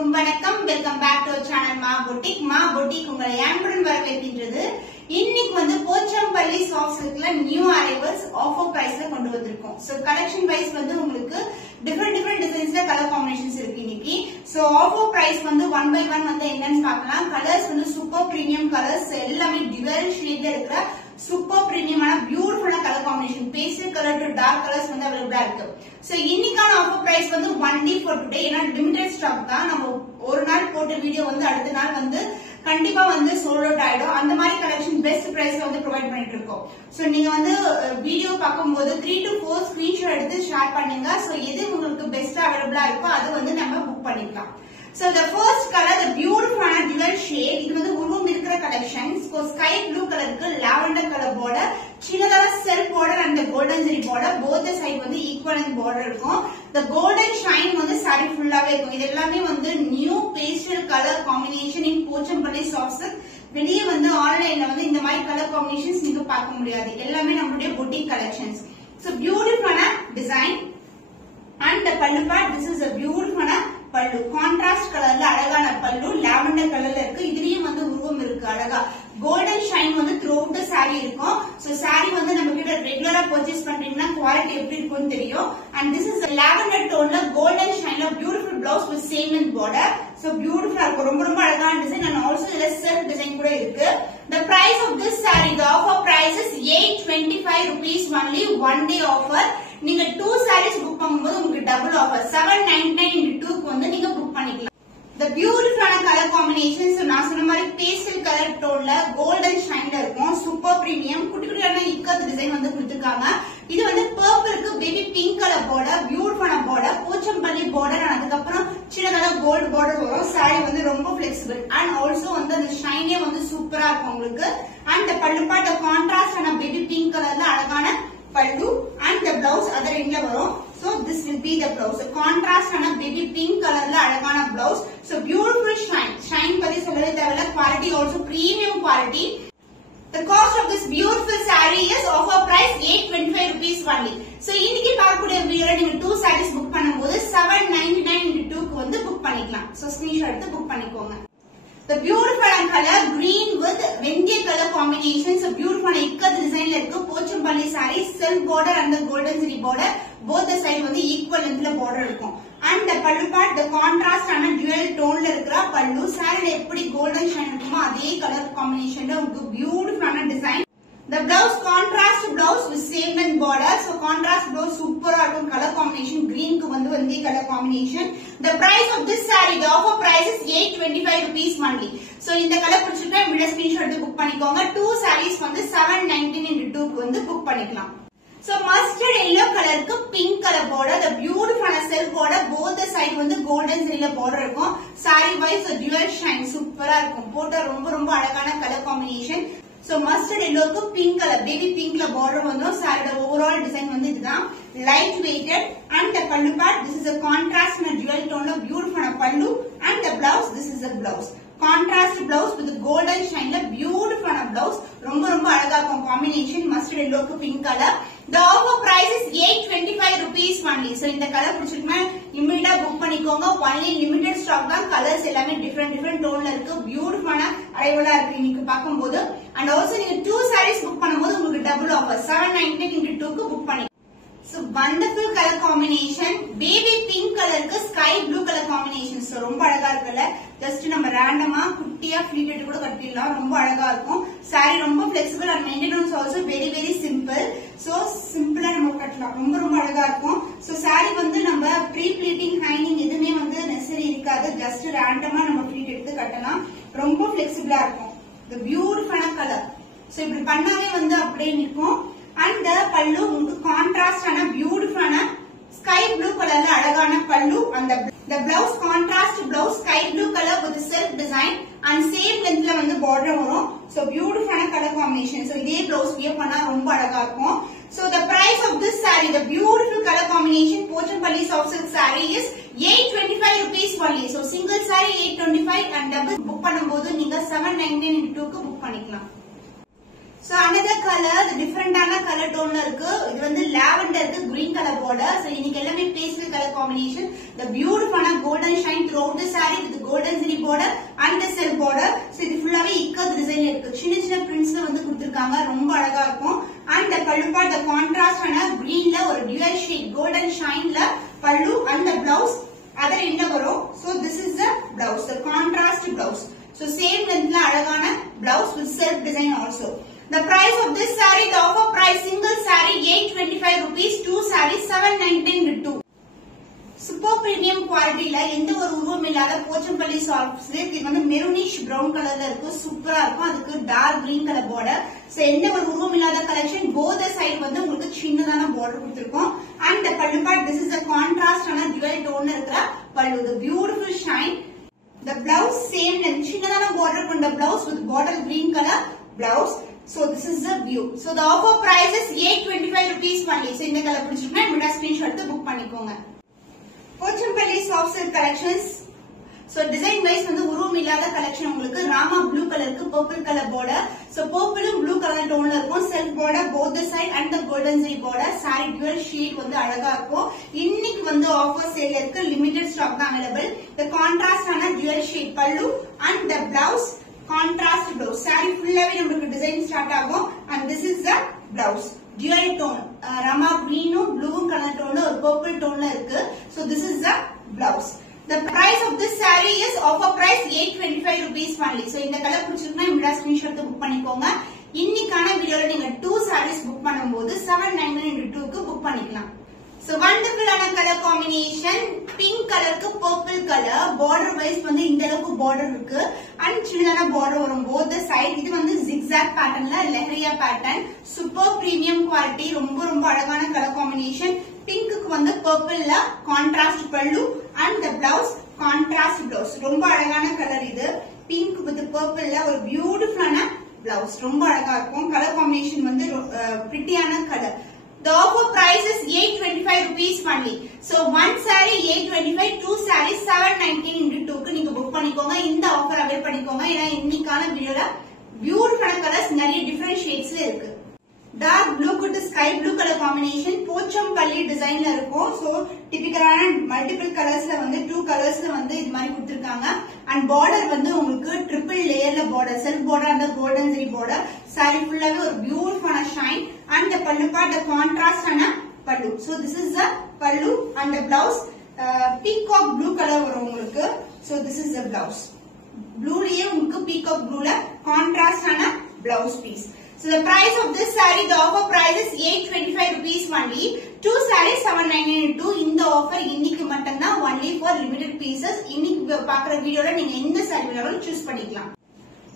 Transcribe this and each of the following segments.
எல்லோருக்கும் வணக்கம். Welcome back to channel Maa boutique உங்களை அன்புடன் வரவேற்கின்றது. இன்னைக்கு வந்து போச்சம்பள்ளி சாஃப்ட் சில்க்ல நியூ அரைவல்ஸ் ஆஃபர் பிரைஸ்ல கொண்டு வந்திருக்கோம். சோ கலெக்ஷன் வைஸ் வந்து உங்களுக்கு டிஃபரெண்ட் டிசைன்ஸ்ல கலர் காம்பினேஷன்ஸ் இருக்கு இன்னைக்கு. சோ ஆஃபர் பிரைஸ் வந்து 1 by 1 வந்து என்னன்னு பார்க்கலாம். கலர்ஸ் வந்து சூப்பர் பிரீமியம் கலர்ஸ், எல்லாமே டுவல் ஷேட்ல இருக்கிற சூப்பர் பிரீமியமான பியூட்டிஃபுல்லான colour combination, pastel colour to dark colours வந்து அவைலபிளா இருக்கு. சோ இன்னைக்கான ஆஃபர் பிரைஸ் வந்து ஒன்லி ஃபார் டுடே. ஏன்னா லிமிடெட் ஸ்டாக் தான். நம்ம ஒரு நாள் போட்ட வீடியோ வந்து அடுத்த நாள் வந்து கண்டிப்பா வந்து சோல்ட் அவுட் ஆயிடும். அந்த மாதிரி கலெக்ஷன் பெஸ்ட் பிரைஸ்ல வந்து ப்ரொவைட் பண்ணிட்டு இருக்கோம். சோ நீங்க வந்து வீடியோ பார்க்கும்போது 3 to 4 ஸ்கிரீன்ஷாட் எடுத்து ஷேர் பண்ணுங்க. சோ எது உங்களுக்கு பெஸ்டா அவைலபிளா இருக்கோ அது வந்து நம்ம புக் பண்ணிக்கலாம். So the first color, the beautiful dual shade, இது வந்து உருவம் இருக்கிற கலெக்ஷன். ஸ்கை ப்ளூ கலருக்கு லாவெண்டர் கலர் border, சின்னதான self border and the golden zari border, both the side வந்து equivalent border இருக்கும். The golden shine வந்து saree ஃபுல்லாவே இருக்கும். இது எல்லாமே வந்து நியூ பேஸ்டல் கலர் காம்பினேஷன் இன் போச்சம்பள்ளி சாஃப்ட் சில்க். வெளியே வந்து ஆன்லைன்ல வந்து இந்த மாதிரி கலர் காம்பினேஷன்ஸ் நீங்க பார்க்க முடியாது. எல்லாமே நம்மளுடைய boutique collections. So beautiful design and the pallu part, this is a beautiful பல்லு. கான்ட்ராஸ்ட் கலர்ல அழகான பல்லு, லாவெண்டர் கலர்ல இருக்கு. இதுலயும் வந்து உருவம் இருக்கு அழகா. கோல்டன் ஷைன் வந்து த்ரூ அவுட் தி saree இருக்கும். சோ saree வந்து நம்ம கிட்ட ரெகுலரா பர்ச்சேஸ் பண்றீங்கன்னா குவாலிட்டி எப்படி இருக்கும்னு தெரியும். அண்ட் திஸ் இஸ் லாவெண்டர் டோன்ல கோல்டன் ஷைன்ல beautiful blouse with same in border. So பியூட்டிஃபுல்லா இருக்கும். ரொம்ப ரொம்ப அழகான டிசைன். அண்ட் ஆல்சோ இதுல செல்ஃப் டிசைன் கூட இருக்கு. The price of this saree, the offer price is 825 rupees only, one day offer. நீங்க 2 sarees புக் பண்ணும்போது உங்களுக்கு டபுள் ஆஃபர் 799 into 2 க்கு வந்து நீங்க புக் பண்ணிக்கலாம். The beautiful color combinations, நான் சொன்ன மாதிரி பேஸ்டல் கலர் டோன்ல கோல்டன் ஷைன்ல இருக்கும். சூப்பர் பிரீமியம் குட்டி குட்டியான இக்கத் டிசைன் வந்து கொடுத்திருக்காங்க. இது வந்து பர்பிளுக்கு பேபி பிங்க் கலர் border, பியூட்டிஃபுல்லான border, போச்சம்பள்ளி border, அதுக்கப்புறம் சின்னதான கோல்ட் border வரும். saree வந்து ரொம்ப flexible and also வந்து அந்த ஷைனே வந்து சூப்பரா இருக்கும் உங்களுக்கு. and the pallu part, the contrast ஆன பேபி பிங்க் கலர்ல அழகான pallu and the blouse other end la varum. So this will be the blouse. Contrast ana baby pink color la alagana blouse. So beautiful shine padi sollave thevilla. Quality also premium quality. The cost of this beautiful saree is offer price 825 rupees only. So இன்னைக்கு பார்க்கக்கூடிய வீடியோல நீங்க 2 sarees book பண்ணும்போது 799 into 2 க்கு வந்து book பண்ணிக்கலாம். So screenshot எடுத்து book பண்ணிக்கோங்க. The beautiful color green with வெந்திய color combination. So beautiful ikat டிசைன்ல இருக்கு. Pochampalli saree, silk border and the golden zari border, both the side வந்து equal lengthல border இருக்கும். And the pallu part, the contrast ஆன dual toneல இருக்கிற pallu. saree எப்படி golden shine இருக்குமோ அதே color combinationல ஒரு beautiful design. The blouse, contrast blouse with same length border. So contrast blouse super இருக்கும். color combination green க்கு வந்து வெந்திய color combination. The price of this saree, the offer price is 825 rupees only. So இந்த கலர் பிடிச்சிருந்தா video screenshot எடுத்து book பண்ணிக்கோங்க. 2 sarees வந்து 719 into 2 க்கு வந்து புக் பண்ணிக்கலாம். So mustard yellow கலருக்கு pink color border, the beautiful self border, both the side வந்து golden zari border இருக்கும். saree wise dual shine சூப்பரா இருக்கும். போட்டா ரொம்ப ரொம்ப அழகான colour combination. So mustard yellow க்கு pink color, baby pink la border வந்துரும். saree overall design வந்து இதுதான். light weighted and the pallu part, this is a contrast and a dual tone la beautiful pallu and the blouse, this is a blouse. Contrast blouse with golden shine la beautiful blouse. ரொம்ப ரொம்ப அழகா இருக்கும் combination. mustard yellow க்கு pink color. The offer price is 825 rupees only. So இந்த colour பிடிச்சிருக்குனா இமிடியேட்டா book பண்ணிக்கோங்க. only limited stock தான். Colours எல்லாமே different டோன்ல இருக்கு. பியூட்டிஃபுல்லான அரைவலா இருக்கு இன்னைக்கு பாக்கும்போது. and also நீங்க 2 sarees புக் பண்ணும்போது உங்களுக்கு டபுள் ஆஃபர் 799 into 2 க்கு புக் பண்ணி. So wonderful color combination. baby pink கலருக்கு sky blue color combination. So ரொம்ப அழகா இருக்குல்ல. ஜஸ்ட் நம்ம ரேண்டமா குட்டியா ஃப்ளீட் கூட கட்டிடலாம். ரொம்ப அழகா இருக்கும். saree ரொம்ப flexible and maintenance also very simple. So சிம்பிளா நம்ம கட்டலாம். ரொம்ப ரொம்ப அழகா இருக்கும். So saree வந்து நம்ம ப்ரீ ப்ளீட்டிங் ஹைனிங் எதுவுமே வந்து நெசசரி இருக்காது. ஜஸ்ட் ரேண்டமா நம்ம ஃப்ளீட் எடுத்து கட்டலாம். ரொம்ப flexible இருக்கும். The beautiful color. So இப்படி பண்ணாவே வந்து அப்படியே நிக்கும். and the pallu உங்களுக்கு contrast ஆன beautiful ஆன sky blue கலர்ல அழகான pallu and the blouse, contrast blouse sky blue color with self design and same lengthல வந்து border வரும். so beautiful ஆன color combination. so இதே blouse wear பண்ணா ரொம்ப அழகா இருக்கும். so the price of this saree, the beautiful color combination Pochampalli soft silk saree is 825 rupees only. so single saree 825 and double book பண்ணும்போது நீங்க 799 into 2 க்கு புக் பண்ணிக்கலாம். So another color, the different color tone இருக்கு. இது வந்து lavender க்கு green color border. So இன்னைக்கு எல்லாமே pastel color combination. The beautiful golden shine throughout the saree with golden zari border and the silk border. So இது ஃபுல்லாவே இக்கத் டிசைன்ல இருக்கு. சின்ன சின்ன printsல வந்து கொடுத்திருக்காங்க. ரொம்ப அழகா இருக்கும். And the pallu part the contrast ஆன greenல ஒரு dual shade golden shineல pallu and the blouse other end வரும். So this is the blouse, the contrast blouse. So same lengthல அழகான blouse with self design also. The price of this saree, the offer price single saree 825 rupees, two sarees 799 Super premium quality la எந்த ஒரு உருவம் இல்லாத Pochampalli soft silk இது வந்து maroonish brown கலர்ல இருக்கு சூப்பரா இருக்கும் அதுக்கு dark green colour border so எந்த ஒரு உருவம் இல்லாத கலெக்ஷன் both side வந்து உங்களுக்கு சின்னதான border கொடுத்திருக்கோம் and the pallu part this is a contrast ஆன dual tone இருக்கிற pallu the beautiful shine the blouse same length சின்னதான border கொண்ட blouse with border green color blouse. So this is the view. So the offer price is 825 rupees only. So இந்த கலர் பிடிச்சிருந்தா இந்த screenshot எடுத்து book பண்ணிக்கோங்க. Pochampalli soft silk collections. So design wise வந்து உருவம் இல்லாத கலெக்ஷன் உங்களுக்கு ராமா ப்ளூ கலருக்கு purple color border. So purple blue கலர் டோன்ல இருக்கும் self border both the side and the golden zari border. Saree dual shade வந்து அழகா இருக்கும். இன்னைக்கு வந்து ஆஃபர் சேல் இருக்கு limited stock தான் available. The contrast ஆன dual shade pallu and the blouse contrast blouse saree fullaவே நமக்கு டிசைன் ஸ்டார்ட் ஆகும் and this is the blouse dual tone rama green blue color tone ஒரு purple tone இருக்கு so this is the blouse the price of this saree is offer price 825 rupees only so இந்த கலர் பிடிச்சிருந்தா இந்த screenshot book பண்ணிக்கோங்க இன்னைக்கான வீடியோல நீங்க 2 sarees புக் பண்ணும்போது 799 க்கு புக் பண்ணிக்கலாம் So wonderful color combination pink color ku purple color border wise வந்து இந்த அளவுக்கு border இருக்கு and சின்னதான border வரும் both the side இது வந்து zigzag patternல lehriya pattern super premium quality ரொம்ப அழகான color combination pink க்கு வந்து purple ல contrast pallu and the blouse contrast blouse ரொம்ப அழகான color இது pink with purple ல ஒரு beautiful ஆன blouse ரொம்ப அழகா இருக்கும் color combination வந்து pretty ஆன color The offer price is 825 rupees only. So one saree 825, two sarees 719 into 2 க்கு நீங்க புக் பண்ணிக்கோங்க இந்த ஆஃபர் அவைல் பண்ணிக்கோங்க ஏன்னா இன்னைக்கான வீடியோல பியூட்டிஃபுல் கலர்ஸ் நிறைய டிஃபரண்ட் ஷேட்ஸ்ல இருக்கு Dark blue with sky blue color combination Pochampalli டிசைன்ல இருக்கும் சோ டிபிக்கலான மல்டிபிள் கலர்ஸ்ல வந்து 2 கலர்ஸ்ல வந்து இது மாதிரி கொடுத்திருக்காங்க and border வந்து உங்களுக்கு ட்ரிபிள் லேயர்ல border self border and the golden zari border saree fullaவே ஒரு beautiful shine and the pallu part the contrast ana pallu so this is the pallu and the blouse peacock blue color வரும் உங்களுக்கு so this is the blouse blue லயே உங்களுக்கு peacock blue ல contrast ana blouse piece So the price of this saree, the offer price is 825 rupees only. Two sarees 799 இந்த offer இன்னைக்கு மட்டும் தான் only for limited pieces. இன்னைக்கு பார்க்குற வீடியோல நீங்க எந்த saree வேணாலும் choose பண்ணிக்கலாம்.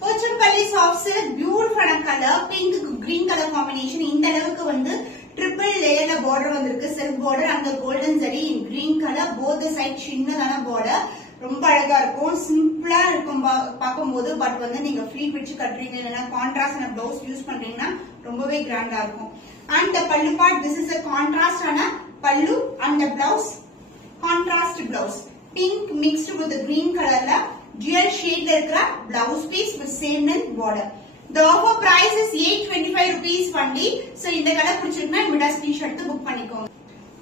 போச்சம்பள்ளி சாஃப்ட் சில்க் பியூட்டிஃபுல்லான colour pink green colour combination இந்த அளவுக்கு வந்து ட்ரிபிள் லேயர்ல பார்டர் வந்திருக்கு செல்ஃப் பார்டர் அந்த golden zari in green colour both side சின்னதான பார்டர் ரொம்ப அழகா இருக்கும் சிம்பிளா இருக்கும் பாக்கும்போது பட் வந்து நீங்க ஃப்ளீட் வச்சு கட்டுறீங்க இல்லனா கான்ட்ராஸ்டான ப்ளவுஸ் யூஸ் பண்றீங்கன்னா ரொம்பவே கிராண்டா இருக்கும் and the pallu part this is a contrast ஆன pallu and the blouse contrast blouse pink mixed with the green colorல dual shade la irukra blouse piece with same length border the offer price is 825 rupees only so இந்த கலர் பிடிச்சிருந்தா இந்த screenshot book பண்ணிக்கோங்க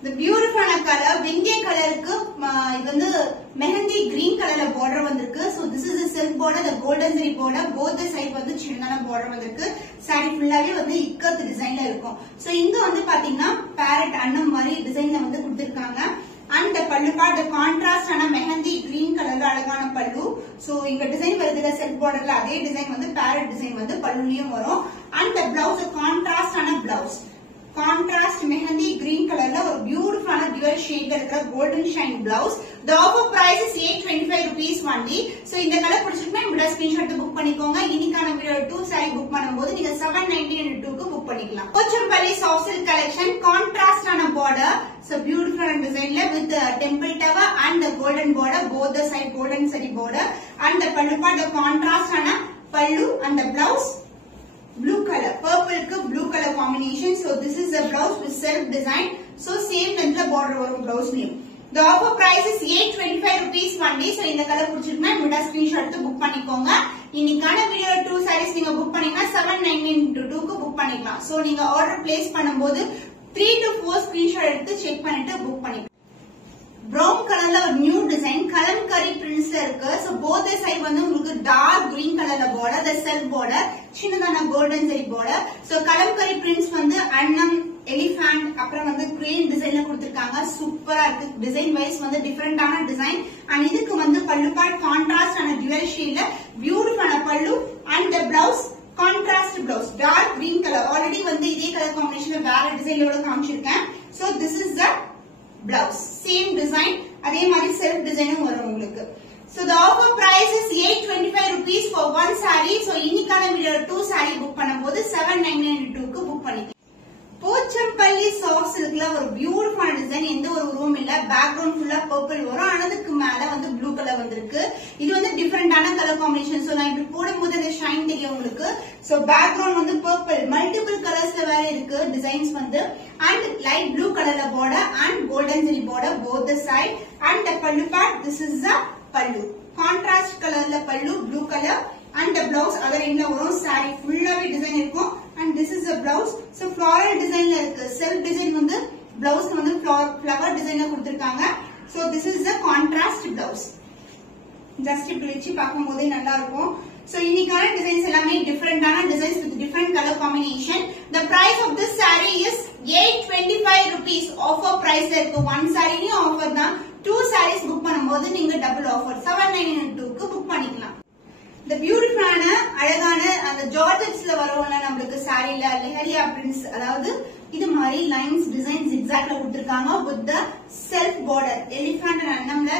the beautiful color வெந்தய கலருக்கு இது வந்து mehndi green கலர்ல border வந்திருக்கு so this is the silk border the golden zari border both the side வந்து சின்னதான border வந்திருக்கு saree ஃபுல்லாவே வந்து இக்கத் டிசைன்ல இருக்கும் so இங்க வந்து பாத்தீங்கன்னா parrot அன்னம் மாதிரி டிசைன்ல வந்து கொடுத்திருக்காங்க and the pallu part the contrast ஆன மெஹந்தி green கலர்ல அழகான pallu so இங்க டிசைன் வருதுல silk borderல அதே டிசைன் வந்து parrot டிசைன் வந்து palluலயும் வரும் and the blouse contrast ஆன blouse contrast mehendi green color la or beautiful dual shade la irukra golden shine blouse the offer price is 825 rupees only so இந்த கலர் பிடிச்சிருந்தா இந்த ஸ்கிரீன்ஷாட் புக் பண்ணிக்கோங்க இன்னைக்கான வீடியோ 2 saree புக் பண்ணும்போது நீங்க 799 க்கு புக் பண்ணிக்கலாம் Pochampalli soft silk collection contrast ஆன border so beautiful design la with the temple tower and the golden border both the side golden zari border and the pallu part the contrast ஆன pallu and the blouse blue color purple ku blue color combination so this is the blouse with self design so same length la border varum blouse name the offer price is 825 rupees only so இந்த கலர் பிடிச்சிருந்தா இந்த screenshot எடுத்து book பண்ணிக்கோங்க இன்னைக்கான video 2 sarees நீங்க book பண்ணீங்கன்னா 799 க்கு புக் பண்ணிக்கலாம். சோ நீங்க ஆர்டர் பிளேஸ் பண்ணும்போது 3 to 4 ஸ்கிரீன்ஷாட் எடுத்து செக் பண்ணிட்டு புக் பண்ணிக்கலாம். brown கலர்ல ஒரு நியூ டிசைன் கலம்கரி பிரிண்ட்ஸ்ல இருக்கு. சோ both the side வந்து உங்களுக்கு டார்க் green கலர்ல border, the self border, சின்னதான golden zari border. So kalamkari prints வந்து அன்னம், எலிஃபண்ட், அப்புறம் வந்து கிரேன் டிசைன்ல கொடுத்திருக்காங்க. சூப்பரா இருக்கு. டிசைன் வைஸ் வந்து டிஃபரெண்டான டிசைன். அண்ட் இதுக்கு வந்து பல்லு பார்ட் கான்ட்ராஸ்ட் ஆன டுவல் ஷேட்ல பியூட்டிஃபுல்லான pallu and blouse contrast blouse dark green colour. Already வந்து இதே கலர் காம்பினேஷன்ல வேற டிசைனோட காமிச்சிருக்கேன். So this is the blouse, same design, அதே மாதிரி self டிசைனும் வரும் உங்களுக்கு. So the offer price is 825 rupees for one saree. So இன்னைக்கான வீடியோ 2 saree புக் பண்ணும்போது 799 க்கு புக் பண்ணிக்கலாம். போச்சம்பள்ளி சாஃப்ட் சில்க்ல ஒரு பியூட்டிஃபுல் டிசைன், எந்த ஒரு உருவம் இல்ல. பேக்ரவுண்ட் ஃபுல்லா பர்பிள் வரும், ஆனதுக்கு மேல வந்து ப்ளூ கலர் வந்திருக்கு. இது வந்து டிஃபரெண்டான கலர் காம்பினேஷன். சோ நான் இப்படி போடும்போது அந்த ஷைன் தெரியும் உங்களுக்கு. சோ பேக்ரவுண்ட் வந்து பர்பிள், மல்டிபிள் கலர்ஸ்ல வேற இருக்கு டிசைன்ஸ் வந்து. அண்ட் லைட் ப்ளூ கலர்ல border and golden zari border both the side. And the pallu part, this is the pallu, contrast colorல pallu, blue color. And the blouse other endல வரும். saree ஃபுல்லாவே design இருக்கும். And this is the blouse. So floral designல இருக்கு. self design வந்து blouse வந்து flower designல கொடுத்திருக்காங்க. So this is the contrast blouse. just இப்படி வச்சு பாக்கும்போதே நல்லா இருக்கும். So இன்னைக்கான டிசைன்ஸ் எல்லாமே டிஃபரெண்டான designs with different color combination. The price of this saree is 825 rupees. offer price இருக்கு. one saree offer தான். 2 sarees புக் பண்ணும்போது நீங்க டபுள் ஆஃபர் 799 க்கு புக் பண்ணிக்கலாம். இந்த பியூட்டிஃபுல்லான அழகான அந்த ஜார்ஜெட்ஸ்ல வரவங்க நம்மளுக்கு சாரில லெஹரியா பிரிண்ட்ஸ், அதாவது இது மாதிரி லைன்ஸ் டிசைன் zigzagல கொடுத்திருக்காங்க with the self border, elephant and அன்னம்ல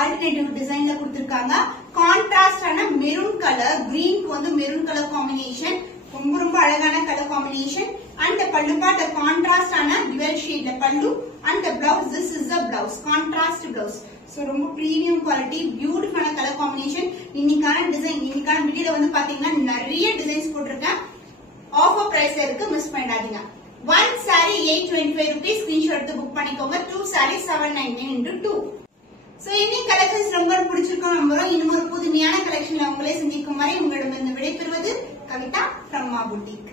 ஆல்டர்னேட்டிவ் டிசைன்ல கொடுத்திருக்காங்க. கான்ட்ராஸ்ட் ஆன மெரூன் கலர், கிரீனுக்கு வந்து மெரூன் கலர் காம்பினேஷன், ரொம்ப ரொம்ப அழகான கலர் காம்பினேஷன். அண்ட் பல்லு பார்ட் கான்ட்ராஸ்ட் ஆன டுவல் ஷேட்ல பல்லு. And blouse, this is the blouse, contrast blouse. So ரொம்ப பிரீமியம் குவாலிட்டி, பியூட்டிஃபுல்லான கலர் காம்பினேஷன். இன்னைக்கான டிசைன், இன்னைக்கான வீடியோல வந்து பாத்தீங்கன்னா நிறைய டிசைன்ஸ் போட்டிருக்கேன். ஆஃபர் பிரைஸ் இருக்கு, மிஸ் பண்ணிடாதீங்க. one saree 825 rupees, ஸ்கிரீன்ஷாட் எடுத்து புக் பண்ணிக்கோங்க. 2 sarees 799 into 2. சோ இன்னைக்கு கலெக்ஷன்ஸ் ரொம்ப பிடிச்சிருக்கோம். நம்புறோம் இன்னும் ஒரு புதுமையான கலெக்ஷன்ல உங்களை சந்திக்கும் வரை உங்களிடம் விடைபெறுவது கவிதா from Ma Boutique.